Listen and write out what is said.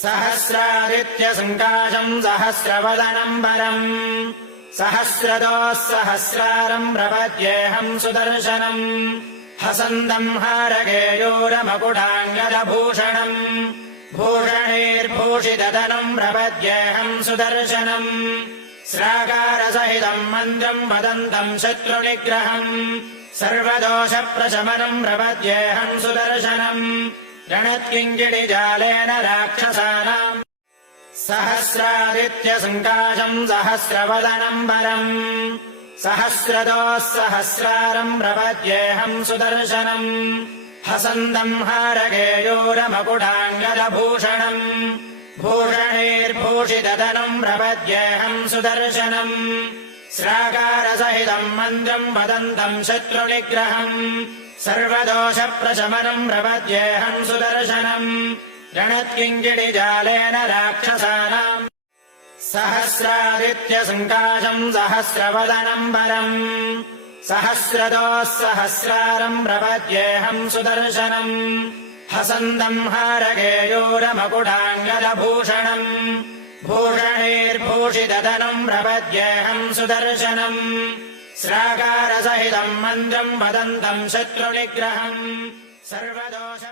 सहस्रादित्यसङ्काशम् सहस्रवदनम् वरम् सहस्रदोः सहस्रारम् प्रपद्येऽहम् सुदर्शनम् हसन्तम् हारकेयूरमकुटाङ्गदभूषणम् भूषणैर्भूषितधनम् प्रपद्येऽहम् सुदर्शनम् स्राकारसहितम् मन्त्रम् वदन्तम् शत्रुनिग्रहम् सर्वदोषप्रशमनम् प्रपद्येऽहम् सुदर्शनम् रणत्किङ्किणिजालेन राक्षसानाम् सहस्रादित्यसङ्काशम् सहस्रवदनम् वरम् सहस्रदोः सहस्रारम् प्रपद्येऽहम् सुदर्शनम् हसन्तम् हारकेयूरमकुटाङ्गदभूषणम् भूषणैर्भूषितधनम् प्रपद्येऽहम् सुदर्शनम् स्राकारसहितम् मन्त्रम् वदन्तम् शत्रुनिग्रहम् सर्वदोषप्रशमनम् प्रपद्येऽहम् सुदर्शनम् रणत्किङ्किणिजालेन राक्षसानाम् सहस्रादित्यसङ्काशम् सहस्रवदनम् वरम् सहस्रदोः सहस्रारम् प्रपद्येऽहम् सुदर्शनम् हसन्तम् हारकेयूरमकुटाङ्गदभूषणम् भूषणैर्भूषितधनम् प्रपद्येऽहम् सुदर्शनम् स्राकारसहितम् मन्त्रम् वदन्तम् शत्रुनिग्रहम् सर्वदोष